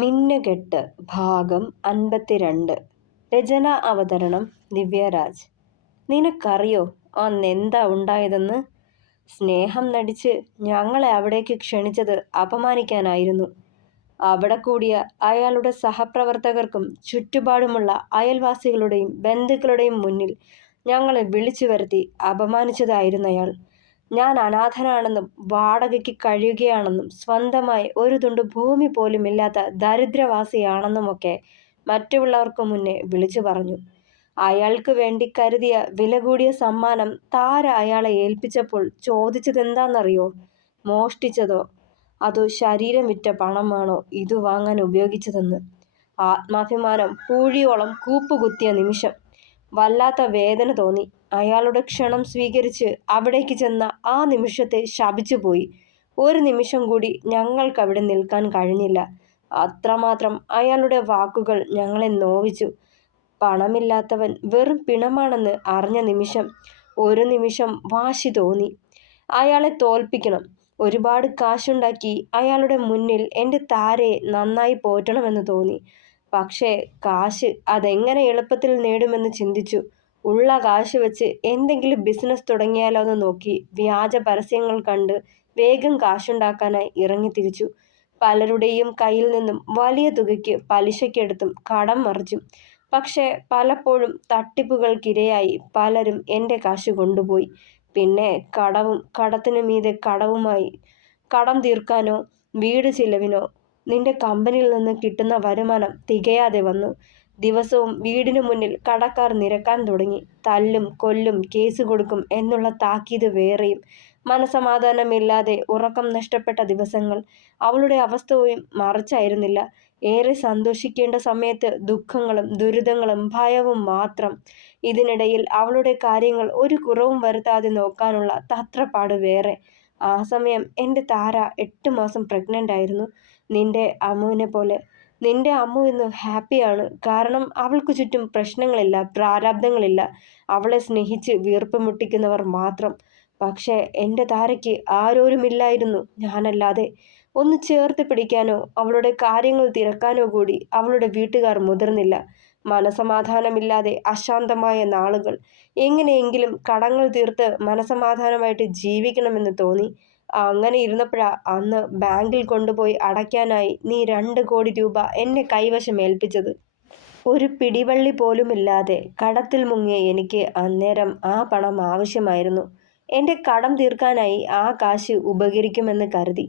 മിന്നുകെട്ട് ഭാഗം 52. രചന അവതരണം ദിവ്യരാജ്. നിനക്കറിയോ അന്നെന്താ ഉണ്ടായതെന്ന്? സ്നേഹം നടിച്ച് ഞങ്ങളെ അവിടേക്ക് ക്ഷണിച്ചത് അപമാനിക്കാനായിരുന്നു. അവിടെ കൂടിയ അയാളുടെ സഹപ്രവർത്തകർക്കും ചുറ്റുപാടുമുള്ള അയൽവാസികളുടെയും ബന്ധുക്കളുടെയും മുന്നിൽ ഞങ്ങളെ വിളിച്ചു വരുത്തി അപമാനിച്ചതായിരുന്നയാൾ. ഞാൻ അനാഥനാണെന്നും വാടകയ്ക്ക് കഴിയുകയാണെന്നും സ്വന്തമായി ഒരു തുണ്ട് ഭൂമി പോലും ഇല്ലാത്ത ദരിദ്രവാസിയാണെന്നുമൊക്കെ മറ്റുള്ളവർക്ക് മുന്നേ വിളിച്ചു പറഞ്ഞു. അയാൾക്ക് വേണ്ടി കരുതിയ വില കൂടിയ സമ്മാനം താര അയാളെ ഏൽപ്പിച്ചപ്പോൾ ചോദിച്ചതെന്താണെന്നറിയോ? മോഷ്ടിച്ചതോ അതോ ശരീരം വിറ്റ പണമാണോ ഇത് വാങ്ങാൻ ഉപയോഗിച്ചതെന്ന്. ആത്മാഭിമാനം പൂഴിയോളം കൂപ്പുകുത്തിയ നിമിഷം. വല്ലാത്ത വേദന തോന്നി. അയാളുടെ ക്ഷണം സ്വീകരിച്ച് അവിടേക്ക് ചെന്ന ആ നിമിഷത്തെ ശപിച്ചുപോയി. ഒരു നിമിഷം കൂടി ഞങ്ങൾക്കവിടെ നിൽക്കാൻ കഴിഞ്ഞില്ല. അത്രമാത്രം അയാളുടെ വാക്കുകൾ ഞങ്ങളെ നോവിച്ചു. പണമില്ലാത്തവൻ വെറും പിണമാണെന്ന് അറിഞ്ഞ നിമിഷം ഒരു നിമിഷം വാശി തോന്നി. അയാളെ തോൽപ്പിക്കണം. ഒരുപാട് കാശുണ്ടാക്കി അയാളുടെ മുന്നിൽ എൻ്റെ താരയെ നന്നായി പോറ്റണമെന്ന് തോന്നി. പക്ഷേ കാശ് അതെങ്ങനെ എളുപ്പത്തിൽ നേടുമെന്ന് ചിന്തിച്ചു. ഉള്ള കാശ് വെച്ച് എന്തെങ്കിലും ബിസിനസ് തുടങ്ങിയാലോ എന്ന് നോക്കി വ്യാജ പരസ്യങ്ങൾ കണ്ട് വേഗം കാശുണ്ടാക്കാനായി ഇറങ്ങിത്തിരിച്ചു. പലരുടെയും കയ്യിൽ നിന്നും വലിയ തുകയ്ക്ക് പലിശക്കെടുത്തും കടം മറിച്ചും. പക്ഷേ പലപ്പോഴും തട്ടിപ്പുകൾക്കിരയായി പലരും എൻ്റെ കാശ് കൊണ്ടുപോയി. പിന്നെ കടവും കടത്തിനു മീതെ കടവുമായി. കടം തീർക്കാനോ വീട് ചിലവിനോ നിന്റെ കമ്പനിയിൽ നിന്ന് കിട്ടുന്ന വരുമാനം തികയാതെ വന്നു. ദിവസവും വീടിനു മുന്നിൽ കടക്കാർ നിരക്കാൻ തുടങ്ങി. തല്ലും കൊല്ലും കേസ് കൊടുക്കും എന്നുള്ള താക്കീത് വേറെയും. മനസമാധാനമില്ലാതെ ഉറക്കം നഷ്ടപ്പെട്ട ദിവസങ്ങൾ. അവളുടെ അവസ്ഥയും മറിച്ചായിരുന്നില്ല. ഏറെ സന്തോഷിക്കേണ്ട സമയത്ത് ദുഃഖങ്ങളും ദുരിതങ്ങളും ഭയവും മാത്രം. ഇതിനിടയിൽ അവളുടെ കാര്യങ്ങൾ ഒരു കുറവും വരുത്താതെ നോക്കാനുള്ള തത്രപ്പാട് വേറെ. ആ സമയം എൻ്റെ താര 8 മാസം പ്രഗ്നൻ്റ് ആയിരുന്നു. നിന്റെ അമ്മുവിനെ പോലെ. നിന്റെ അമ്മു ഇന്ന് ഹാപ്പിയാണ്. കാരണം അവൾക്ക് ചുറ്റും പ്രശ്നങ്ങളില്ല, പ്രാരാബ്ദങ്ങളില്ല. അവളെ സ്നേഹിച്ച് വീർപ്പ് മുട്ടിക്കുന്നവർ മാത്രം. പക്ഷേ എൻ്റെ താരയ്ക്ക് ആരോരുമില്ലായിരുന്നു ഞാനല്ലാതെ. ഒന്ന് ചേർത്ത് പിടിക്കാനോ അവളുടെ കാര്യങ്ങൾ തിരക്കാനോ കൂടി അവളുടെ വീട്ടുകാർ മുതിർന്നില്ല. മനസമാധാനമില്ലാതെ അശാന്തമായ നാളുകൾ. എങ്ങനെയെങ്കിലും കടങ്ങൾ തീർത്ത് മനസമാധാനമായിട്ട് ജീവിക്കണമെന്ന് തോന്നി. അങ്ങനെ ഇരുന്നപ്പോഴാ അന്ന് ബാങ്കിൽ കൊണ്ടുപോയി അടയ്ക്കാനായി നീ 2 കോടി രൂപ എന്നെ കൈവശം ഏൽപ്പിച്ചത്. ഒരു പിടിവള്ളി പോലുമില്ലാതെ കടത്തിൽ മുങ്ങിയ എനിക്ക് അന്നേരം ആ പണം ആവശ്യമായിരുന്നു. എൻ്റെ കടം തീർക്കാനായി ആ കാശ് ഉപകരിക്കുമെന്ന് കരുതി.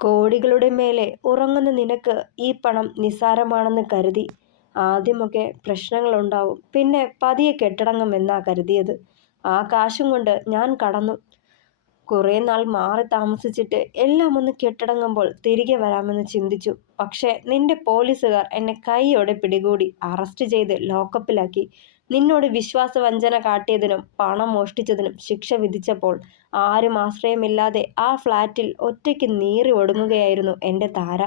കോടികളുടെ മേലെ ഉറങ്ങുന്ന നിനക്ക് ഈ പണം നിസ്സാരമാണെന്ന് കരുതി. ആദ്യമൊക്കെ പ്രശ്നങ്ങളുണ്ടാവും, പിന്നെ പതിയെ കെട്ടടങ്ങുമെന്നാ കരുതിയത്. ആ കാശും കൊണ്ട് ഞാൻ കടന്നു. കുറേ നാൾ മാറി താമസിച്ചിട്ട് എല്ലാം ഒന്ന് കെട്ടടങ്ങുമ്പോൾ തിരികെ വരാമെന്ന് ചിന്തിച്ചു. പക്ഷേ നിന്റെ പോലീസുകാർ എന്നെ കൈയോടെ പിടികൂടി അറസ്റ്റ് ചെയ്ത് ലോക്കപ്പിലാക്കി. നിന്നോട് വിശ്വാസവഞ്ചന കാട്ടിയതിനും പണം മോഷ്ടിച്ചതിനും ശിക്ഷ വിധിച്ചപ്പോൾ ആരും ആശ്രയമില്ലാതെ ആ ഫ്ലാറ്റിൽ ഒറ്റയ്ക്ക് നീറി ഒടുങ്ങുകയായിരുന്നു എൻ്റെ താര.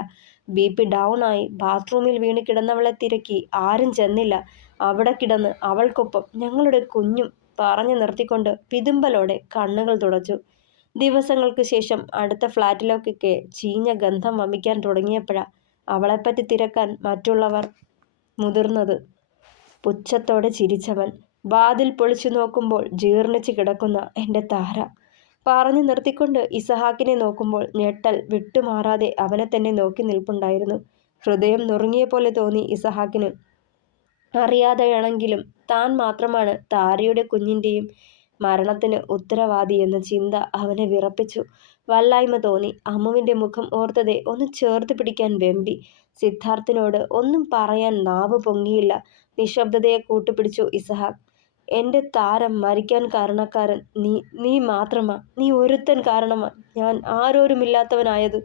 BP ഡൗൺ ആയി ബാത്റൂമിൽ വീണ് കിടന്നവളെ തിരക്കി ആരും ചെന്നില്ല. അവിടെ കിടന്ന് അവൾക്കൊപ്പം ഞങ്ങളുടെ കുഞ്ഞും പറഞ്ഞു നിർത്തിക്കൊണ്ട് വിതുമ്പലോടെ കണ്ണുകൾ തുടച്ചു. ദിവസങ്ങൾക്ക് ശേഷം അടുത്ത ഫ്ലാറ്റിലേക്കൊക്കെ ചീഞ്ഞ ഗന്ധം വമിക്കാൻ തുടങ്ങിയപ്പോഴാ അവളെപ്പറ്റി തിരക്കാൻ മറ്റുള്ളവർ മുതിർന്നത്. പുച്ഛത്തോടെ ചിരിച്ചവൻ. വാതിൽ പൊളിച്ചു നോക്കുമ്പോൾ ജീർണിച്ച് കിടക്കുന്ന എൻ്റെ താര. പറഞ്ഞു നിർത്തിക്കൊണ്ട് ഇസഹാക്കിനെ നോക്കുമ്പോൾ ഞെട്ടൽ വിട്ടുമാറാതെ അവനെ തന്നെ നോക്കി നിൽപ്പുണ്ടായിരുന്നു. ഹൃദയം നുറുങ്ങിയ പോലെ തോന്നി ഇസഹാക്കിന്. അറിയാതെയാണെങ്കിലും താൻ മാത്രമാണ് താരയുടെ കുഞ്ഞിൻ്റെയും മരണത്തിന് ഉത്തരവാദി എന്ന ചിന്ത അവനെ വിറപ്പിച്ചു. വല്ലായ്മ തോന്നി. അമ്മുവിൻ്റെ മുഖം ഓർത്തതെ ഒന്ന് ചേർത്ത് പിടിക്കാൻ വെമ്പി. സിദ്ധാർത്ഥിനോട് ഒന്നും പറയാൻ നാവ് പൊങ്ങിയില്ല. നിശബ്ദതയെ കൂട്ടുപിടിച്ചു ഇസഹാക്ക്. എൻ്റെ താരം മരിക്കാൻ കാരണക്കാരൻ നീ മാത്രമാ. നീ ഒരുത്തൻ കാരണമാ ഞാൻ ആരോരുമില്ലാത്തവനായത്.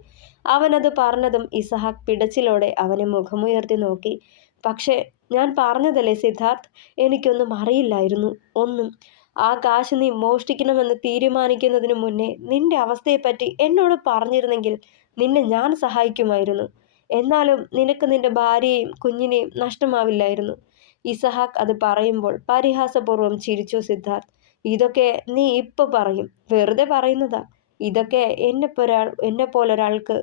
അവനത് പറഞ്ഞതും ഇസഹാക്ക് പിടച്ചിലോടെ അവനെ മുഖമുയർത്തി നോക്കി. പക്ഷേ ഞാൻ പറഞ്ഞതല്ലേ സിദ്ധാർത്ഥ്, എനിക്കൊന്നും അറിയില്ലായിരുന്നു. ഒന്നും. ആ കാശ് നീ മോഷ്ടിക്കണമെന്ന് തീരുമാനിക്കുന്നതിന് മുന്നേ നിന്റെ അവസ്ഥയെപ്പറ്റി എന്നോട് പറഞ്ഞിരുന്നെങ്കിൽ നിന്നെ ഞാൻ സഹായിക്കുമായിരുന്നു. എന്നാലും നിനക്ക് നിന്റെ ഭാര്യയെയും കുഞ്ഞിനെയും നഷ്ടമാവില്ലായിരുന്നു. ഇസഹാക്ക് അത് പറയുമ്പോൾ പരിഹാസപൂർവ്വം ചിരിച്ചു സിദ്ധാർത്ഥ്. ഇതൊക്കെ നീ ഇപ്പൊ പറയും, വെറുതെ പറയുന്നതാ. ഇതൊക്കെ എന്നെപ്പോലൊരാൾക്ക്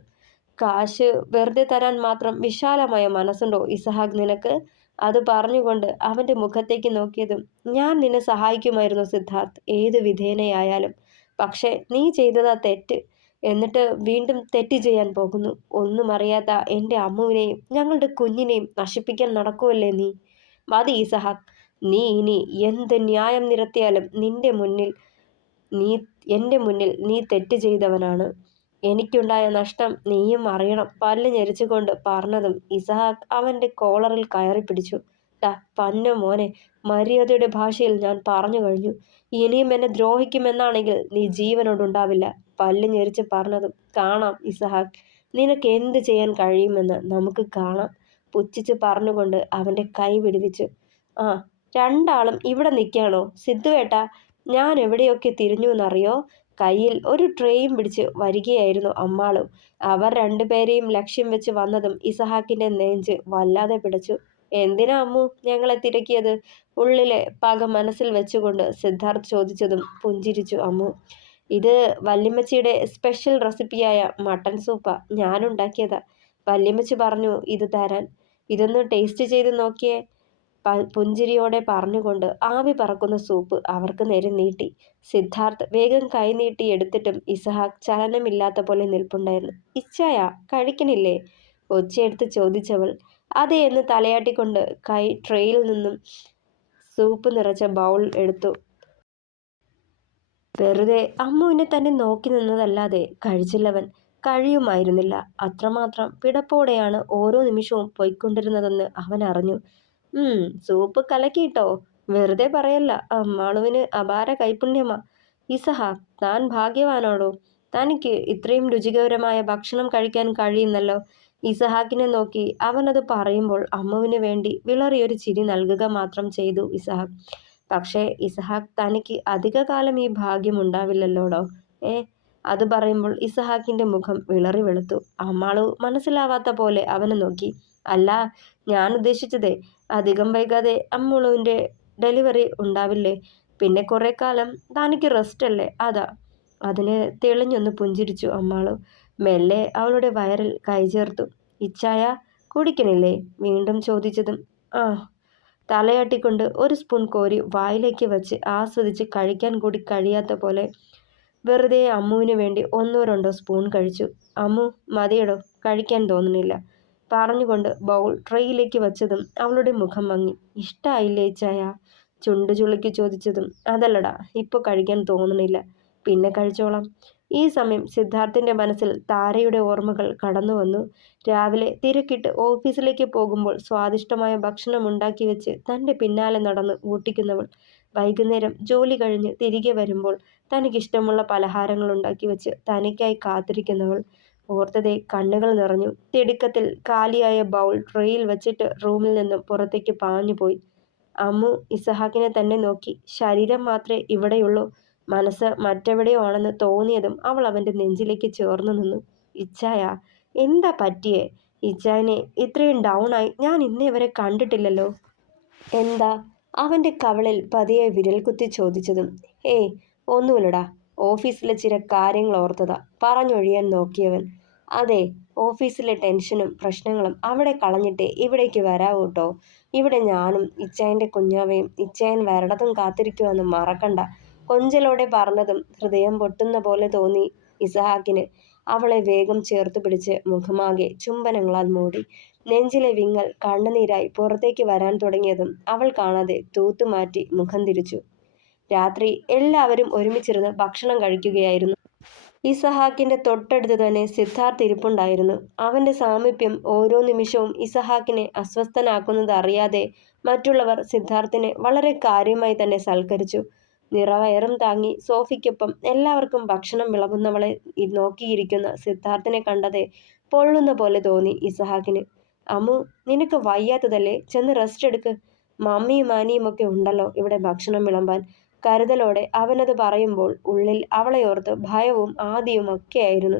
കാശ് വെറുതെ തരാൻ മാത്രം വിശാലമായ മനസ്സുണ്ടോ ഇസഹാക്ക് നിനക്ക്? അത് പറഞ്ഞുകൊണ്ട് അവന്റെ മുഖത്തേക്ക് നോക്കിയതും, ഞാൻ നിന്നെ സഹായിക്കുമായിരുന്നു സിദ്ധാർത്ഥ്, ഏത് വിധേനയായാലും. പക്ഷെ നീ ചെയ്തതാ തെറ്റ്. എന്നിട്ട് വീണ്ടും തെറ്റ് ചെയ്യാൻ പോകുന്നു. ഒന്നും അറിയാത്ത എൻ്റെ അമ്മുവിനെയും ഞങ്ങളുടെ കുഞ്ഞിനെയും നശിപ്പിക്കാൻ നടക്കുമല്ലേ നീ? മതി ഇസഹാക്ക്. നീ ഇനി എന്ത് ന്യായം നിരത്തിയാലും നീ എൻ്റെ മുന്നിൽ നീ തെറ്റ് ചെയ്തവനാണ്. എനിക്കുണ്ടായ നഷ്ടം നീയും അറിയണം. പല്ല് ഞെരിച്ചുകൊണ്ട് പറഞ്ഞതും ഇസഹാക്ക് അവന്റെ കോളറിൽ കയറി പിടിച്ചു. ടാ പന്ന മോനെ, മര്യാദയുടെ ഭാഷയിൽ ഞാൻ പറഞ്ഞു കഴിഞ്ഞു. ഇനിയും എന്നെ ദ്രോഹിക്കുമെന്നാണെങ്കിൽ നീ ജീവനോടുണ്ടാവില്ല. പല്ല് ഞെരിച്ച് പറഞ്ഞതും, കാണാം ഇസഹാക്ക്, നിനക്ക് എന്ത് ചെയ്യാൻ കഴിയുമെന്ന് നമുക്ക് കാണാം. പുച്ഛിച്ച് പറഞ്ഞുകൊണ്ട് അവന്റെ കൈ വിടുവിച്ചു. ആ, രണ്ടാളും ഇവിടെ നിൽക്കാണോ? സിദ്ധുവേട്ടാ, ഞാൻ എവിടെയൊക്കെ തിരിഞ്ഞു എന്നറിയോ? കയ്യിൽ ഒരു ട്രേയും പിടിച്ച് വരികയായിരുന്നു അമ്മാളും. അവർ രണ്ടുപേരെയും ലക്ഷ്യം വെച്ച് വന്നതും ഇസഹാക്കിന്റെ നെഞ്ച് വല്ലാതെ പിടച്ചു. എന്തിനാ അമ്മു ഞങ്ങളെ തിരക്കിയത്? ഉള്ളിലെ പക മനസ്സിൽ വെച്ചുകൊണ്ട് സിദ്ധാർത്ഥ് ചോദിച്ചതും പുഞ്ചിരിച്ചു അമ്മു. ഇത് വല്യമ്മച്ചിയുടെ സ്പെഷ്യൽ റെസിപ്പിയായ മട്ടൻ സൂപ്പാ. ഞാനുണ്ടാക്കിയതാ. വല്യമ്മച്ചി പറഞ്ഞു ഇത് തരാൻ. ഇതൊന്ന് ടേസ്റ്റ് ചെയ്ത് നോക്കിയേ. പുഞ്ചിരിയോടെ പറഞ്ഞുകൊണ്ട് ആവി പറക്കുന്ന സൂപ്പ് അവർക്ക് നേരെ നീട്ടി. സിദ്ധാർത്ഥ് വേഗം കൈ നീട്ടി എടുത്തിട്ടും ഇസഹാക്ക് ചലനമില്ലാത്ത പോലെ നിൽപ്പുണ്ടായിരുന്നു. ഇച്ചായ കഴിക്കണില്ലേ? ഒച്ചയെടുത്ത് ചോദിച്ചവൾ. അതെ എന്ന് തലയാട്ടിക്കൊണ്ട് കൈ ട്രേയിൽ നിന്നും സൂപ്പ് നിറച്ച ബൗൾ എടുത്തു. വെറുതെ അമ്മുവിനെ തന്നെ നോക്കി നിന്നതല്ലാതെ കഴിച്ചില്ലവൻ. കഴിയുമായിരുന്നില്ല. അത്രമാത്രം പിടപ്പോടെയാണ് ഓരോ നിമിഷവും പോയിക്കൊണ്ടിരുന്നതെന്ന് അവൻ അറിഞ്ഞു. സൂപ്പ് കലക്കിയിട്ടോ? വെറുതെ പറയല്ല, അമ്മാളുവിന് അപാര കൈപുണ്യമാ. ഇസഹാക്ക്, താൻ ഭാഗ്യവാനാണോ? തനിക്ക് ഇത്രയും രുചികരമായ ഭക്ഷണം കഴിക്കാൻ കഴിയുന്നല്ലോ. ഇസഹാക്കിനെ നോക്കി അവനത് പറയുമ്പോൾ അമ്മുവിന് വേണ്ടി വിളറിയൊരു ചിരി നൽകുക മാത്രം ചെയ്തു ഇസഹാക്ക്. പക്ഷേ ഇസഹാക്ക്, തനിക്ക് അധികകാലം ഈ ഭാഗ്യം ഉണ്ടാവില്ലല്ലോടോ. അത് പറയുമ്പോൾ ഇസഹാക്കിന്റെ മുഖം വിളറി വെളുത്തു. അമ്മാളു മനസ്സിലാവാത്ത പോലെ അവനെ നോക്കി. അല്ല, ഞാൻ ഉദ്ദേശിച്ചതേ, അധികം വൈകാതെ അമ്മുളുവിന്റെ ഡെലിവറി ഉണ്ടാവില്ലേ? പിന്നെ കുറെ കാലം തനിക്ക് റെസ്റ്റ് അല്ലേ, അതാ. അതിന് തെളിഞ്ഞൊന്ന് പുഞ്ചിരിച്ചു അമ്മാളു. മെല്ലെ അവളുടെ വയറിൽ കൈ ചേർത്തു. ഇച്ചായ കുടിക്കണില്ലേ? വീണ്ടും ചോദിച്ചതും ആ. തലയാട്ടിക്കൊണ്ട് ഒരു സ്പൂൺ കോരി വായിലേക്ക് വെച്ച് ആസ്വദിച്ച് കഴിക്കാൻ കൂടി കഴിയാത്ത പോലെ വെറുതെ അമ്മുവിന് വേണ്ടി ഒന്നോ രണ്ടോ സ്പൂൺ കഴിച്ചു. അമ്മു, മതിയടോ, കഴിക്കാൻ തോന്നുന്നില്ല പറഞ്ഞുകൊണ്ട് ബൗൾ ട്രേയിലേക്ക് വെച്ചതും അവളുടെ മുഖം മങ്ങി. ഇഷ്ടായില്ലേ ഇച്ചായ? ചുണ്ടു ചുളുക്കി ചോദിച്ചതും അതല്ലടാ, ഇപ്പോൾ കഴിക്കാൻ തോന്നണില്ല, പിന്നെ കഴിച്ചോളാം. ഈ സമയം സിദ്ധാർത്ഥിന്റെ മനസ്സിൽ താരയുടെ ഓർമ്മകൾ കടന്നു വന്നു. രാവിലെ തിരക്കിട്ട് ഓഫീസിലേക്ക് പോകുമ്പോൾ സ്വാദിഷ്ടമായ ഭക്ഷണം ഉണ്ടാക്കി വെച്ച് തൻ്റെ പിന്നാലെ നടന്ന് ഊട്ടിക്കുന്നവൾ. വൈകുന്നേരം ജോലി കഴിഞ്ഞ് തിരികെ വരുമ്പോൾ തനിക്കിഷ്ടമുള്ള പലഹാരങ്ങൾ ഉണ്ടാക്കി വെച്ച് തനിക്കായി കാത്തിരിക്കുന്നവൾ. ഓർത്തതേ കണ്ണുകൾ നിറഞ്ഞു. തിടുക്കത്തിൽ കാലിയായ ബൗൾ ട്രേയിൽ വെച്ചിട്ട് റൂമിൽ നിന്നും പുറത്തേക്ക് പാഞ്ഞുപോയി. അമ്മു ഇസഹാക്കിനെ തന്നെ നോക്കി. ശരീരം മാത്രമേ ഇവിടെയുള്ളൂ, മനസ്സ് മറ്റെവിടെയോ ആണെന്ന് തോന്നിയതും അവൾ അവൻ്റെ നെഞ്ചിലേക്ക് ചേർന്നു നിന്നു. ഇച്ചായ, എന്താ പറ്റിയേ? ഇച്ചായനെ ഇത്രയും ഡൗൺ ആയി ഞാൻ ഇന്നേ വരെ കണ്ടിട്ടില്ലല്ലോ. എന്താ? അവൻ്റെ കവളിൽ പതിയെ വിരൽ കുത്തി ചോദിച്ചതും ഒന്നുമില്ലടാ, ഓഫീസിലെ ചില കാര്യങ്ങൾ ഓർത്തതാ പറഞ്ഞൊഴിയാൻ നോക്കിയവൻ. അതെ, ഓഫീസിലെ ടെൻഷനും പ്രശ്നങ്ങളും അവിടെ കളഞ്ഞിട്ടേ ഇവിടേക്ക് വരാവൂ കേട്ടോ. ഇവിടെ ഞാനും ഇച്ചായൻ്റെ കുഞ്ഞാവയും ഇച്ചായൻ വരണതും കാത്തിരിക്കുവാന്ന് മറക്കണ്ട. കൊഞ്ചലോടെ പറഞ്ഞതും ഹൃദയം പൊട്ടുന്ന പോലെ തോന്നി ഇസഹാക്കിന്. അവളെ വേഗം ചേർത്ത് പിടിച്ച് മുഖമാകെ ചുംബനങ്ങളാൽ മൂടി. നെഞ്ചിലെ വിങ്ങൽ കണ്ണുനീരായി പുറത്തേക്ക് വരാൻ തുടങ്ങിയതും അവൾ കാണാതെ തൂത്തുമാറ്റി മുഖം തിരിച്ചു. രാത്രി എല്ലാവരും ഒരുമിച്ചിരുന്ന് ഭക്ഷണം കഴിക്കുകയായിരുന്നു. ഇസഹാക്കിന്റെ തൊട്ടടുത്ത് തന്നെ സിദ്ധാർത്ഥ് ഇരിപ്പുണ്ടായിരുന്നു. അവന്റെ സാമീപ്യം ഓരോ നിമിഷവും ഇസഹാക്കിനെ അസ്വസ്ഥനാക്കുന്നത് അറിയാതെ മറ്റുള്ളവർ സിദ്ധാർത്ഥിനെ വളരെ കാര്യമായി തന്നെ സൽക്കരിച്ചു. നിറവയറും താങ്ങി സോഫയ്ക്കൊപ്പം എല്ലാവർക്കും ഭക്ഷണം വിളമ്പുന്നവളെ നോക്കിയിരിക്കുന്ന സിദ്ധാർത്ഥിനെ കണ്ടതേ പൊള്ളുന്ന പോലെ തോന്നി ഇസഹാക്കിന്. അമ്മു, നിനക്ക് വയ്യാത്തതല്ലേ? ചെന്ന് റെസ്റ്റ് എടുക്ക്. മമ്മിയും ആനിയും ഒക്കെ ഉണ്ടല്ലോ ഇവിടെ ഭക്ഷണം വിളമ്പാൻ. കരുതലോടെ അവനത് പറയുമ്പോൾ ഉള്ളിൽ അവളെയോർത്ത് ഭയവും ആദിയും ഒക്കെയായിരുന്നു.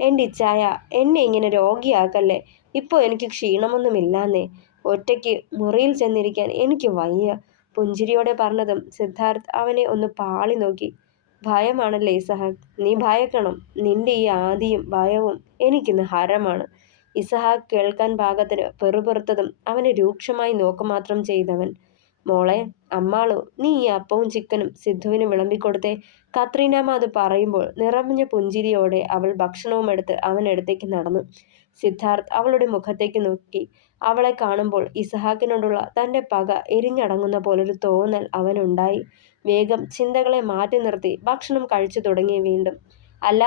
എൻ്റെ ഇച്ചായ, എന്നെ ഇങ്ങനെ രോഗിയാക്കല്ലേ. ഇപ്പോൾ എനിക്ക് ക്ഷീണമൊന്നുമില്ലാന്നേ. ഒറ്റയ്ക്ക് മുറിയിൽ ചെന്നിരിക്കാൻ എനിക്ക് വയ്യ. പുഞ്ചിരിയോടെ പറഞ്ഞതും സിദ്ധാർത്ഥ് അവനെ ഒന്ന് പാളി നോക്കി. ഭയമാണല്ലേ ഇസഹാക്ക്? നീ ഭയക്കണം. നിന്റെ ഈ ആദിയും ഭയവും എനിക്കിന്ന് ഹരമാണ്. ഇസഹാക്ക് കേൾക്കാൻ പാകത്തിന് പെറുപെറുത്തതും അവനെ രൂക്ഷമായി നോക്കുമാത്രം ചെയ്തവൻ. മോളെ, അമ്മാളു, നീ ഈ അപ്പവും ചിക്കനും സിദ്ധുവിന് വിളമ്പിക്കൊടുത്തേ. കത്രീനാമ്മ അത് പറയുമ്പോൾ നിറഞ്ഞ പുഞ്ചിരിയോടെ അവൾ ഭക്ഷണവും എടുത്ത് അവനടുത്തേക്ക് നടന്നു. സിദ്ധാർത്ഥ് അവളുടെ മുഖത്തേക്ക് നോക്കി. അവളെ കാണുമ്പോൾ ഇസഹാക്കിനോടുള്ള തൻ്റെ പക എരിഞ്ഞടങ്ങുന്ന പോലൊരു തോന്നൽ അവനുണ്ടായി. വേഗം ചിന്തകളെ മാറ്റി നിർത്തി ഭക്ഷണം കഴിച്ചു തുടങ്ങി വീണ്ടും. അല്ല,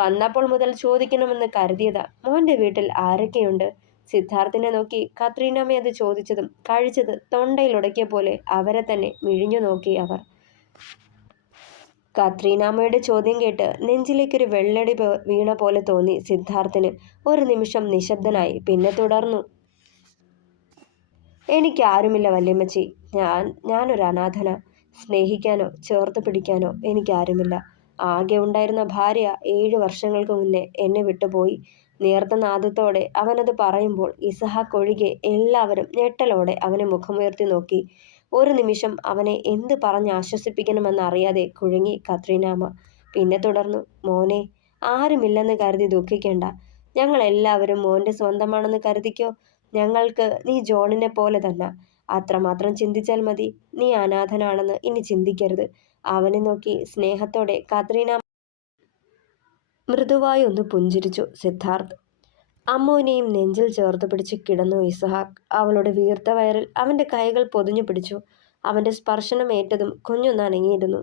വന്നപ്പോൾ മുതൽ ചോദിക്കണമെന്ന് കരുതിയതാ, മോൻ്റെ വീട്ടിൽ ആരൊക്കെയുണ്ട്? സിദ്ധാർത്ഥിനെ നോക്കി കത്രീനാമ്മ അത് ചോദിച്ചതും കഴിച്ചത് തൊണ്ടയിലുടക്കിയ പോലെ അവരെ തന്നെ മിഴിഞ്ഞു നോക്കി അവർ. കത്രീനാമ്മയുടെ ചോദ്യം കേട്ട് നെഞ്ചിലേക്കൊരു വെള്ളടി വീണ പോലെ തോന്നി സിദ്ധാർത്ഥിന്. ഒരു നിമിഷം നിശബ്ദനായി. പിന്നെ തുടർന്നു. എനിക്കാരുമില്ല വല്യമ്മച്ചി. ഞാനൊരു അനാഥന. സ്നേഹിക്കാനോ ചേർത്ത് പിടിക്കാനോ എനിക്കാരുമില്ല. ആകെ ഉണ്ടായിരുന്ന ഭാര്യ 7 വർഷങ്ങൾക്ക് മുന്നേ എന്നെ വിട്ടുപോയി. നേർത്ത നാദത്തോടെ അവനത് പറയുമ്പോൾ ഇസഹാക്ക് ഒഴികെ എല്ലാവരും ഞെട്ടലോടെ അവനെ മുഖമുയർത്തി നോക്കി. ഒരു നിമിഷം അവനെ എന്ത് പറഞ്ഞ് ആശ്വസിപ്പിക്കണമെന്നറിയാതെ കുഴങ്ങി കത്രീനാമ്മ. പിന്നെ തുടർന്നു. മോനെ, ആരുമില്ലെന്ന് കരുതി ദുഃഖിക്കേണ്ട. ഞങ്ങളെല്ലാവരും മോൻ്റെ സ്വന്തമാണെന്ന് കരുതിക്കോ. ഞങ്ങൾക്ക് നീ ജോണിനെ പോലെ തന്നെ. അത്രമാത്രം ചിന്തിച്ചാൽ മതി. നീ അനാഥനാണെന്ന് ഇനി ചിന്തിക്കരുത്. അവനെ നോക്കി സ്നേഹത്തോടെ കത്രീനാമ്മ മൃദുവായി ഒന്ന് പുഞ്ചിരിച്ചു. സിദ്ധാർത്ഥ് അമ്മുവിനെയും നെഞ്ചിൽ ചേർത്ത് പിടിച്ച് കിടന്നു ഇസഹാക്ക്. അവളുടെ വീർത്ത വയറിൽ അവൻ്റെ കൈകൾ പൊതിഞ്ഞു പിടിച്ചു. അവൻ്റെ സ്പർശനം ഏറ്റതും കുഞ്ഞൊന്ന് അനങ്ങിയിരുന്നു.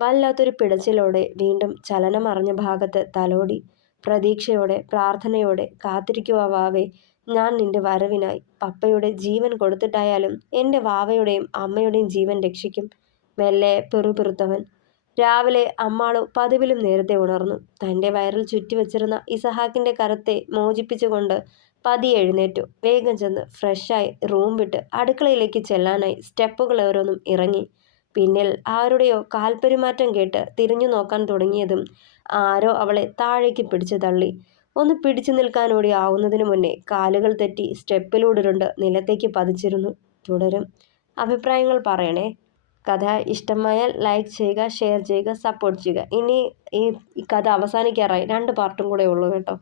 വല്ലാത്തൊരു പിടച്ചിലോടെ വീണ്ടും ചലനമറിഞ്ഞ ഭാഗത്ത് തലോടി. പ്രതീക്ഷയോടെ, പ്രാർത്ഥനയോടെ കാത്തിരിക്കുക വാവേ. ഞാൻ നിന്റെ വരവിനായി. പപ്പയുടെ ജീവൻ കൊടുത്തിട്ടായാലും എൻ്റെ വാവയുടെയും അമ്മയുടെയും ജീവൻ രക്ഷിക്കും. മെല്ലെ പിറുപിറുത്തവൻ. രാവിലെ അമ്മാളു പതിവിലും നേരത്തെ ഉണർന്നു. തൻ്റെ വയറിൽ ചുറ്റിവെച്ചിരുന്ന ഇസഹാക്കിൻ്റെ കരത്തെ മോചിപ്പിച്ചുകൊണ്ട് പതിയെ എഴുന്നേറ്റു. വേഗം ചെന്ന് ഫ്രഷായി റൂം വിട്ട് അടുക്കളയിലേക്ക് ചെല്ലാനായി സ്റ്റെപ്പുകൾ ഓരോന്നും ഇറങ്ങി. പിന്നിൽ ആരുടെയോ കാൽപ്പെരുമാറ്റം കേട്ട് തിരിഞ്ഞു നോക്കാൻ തുടങ്ങിയതും ആരോ അവളെ താഴേക്ക് പിടിച്ചു തള്ളി. ഒന്ന് പിടിച്ചു നിൽക്കാനോടി ആവുന്നതിന് മുന്നേ കാലുകൾ തെറ്റി സ്റ്റെപ്പിലൂടുരുണ്ട് നിലത്തേക്ക് പതിച്ചിരുന്നു. തുടരും. അഭിപ്രായങ്ങൾ പറയണേ. കഥ ഇഷ്ടമായാൽ ലൈക്ക് ചെയ്യുക, ഷെയർ ചെയ്യുക, സപ്പോർട്ട് ചെയ്യുക. ഇനി ഈ കഥ അവസാനിക്കാറായി. 2 പാർട്ടും കൂടെ ഉള്ളൂ കേട്ടോ.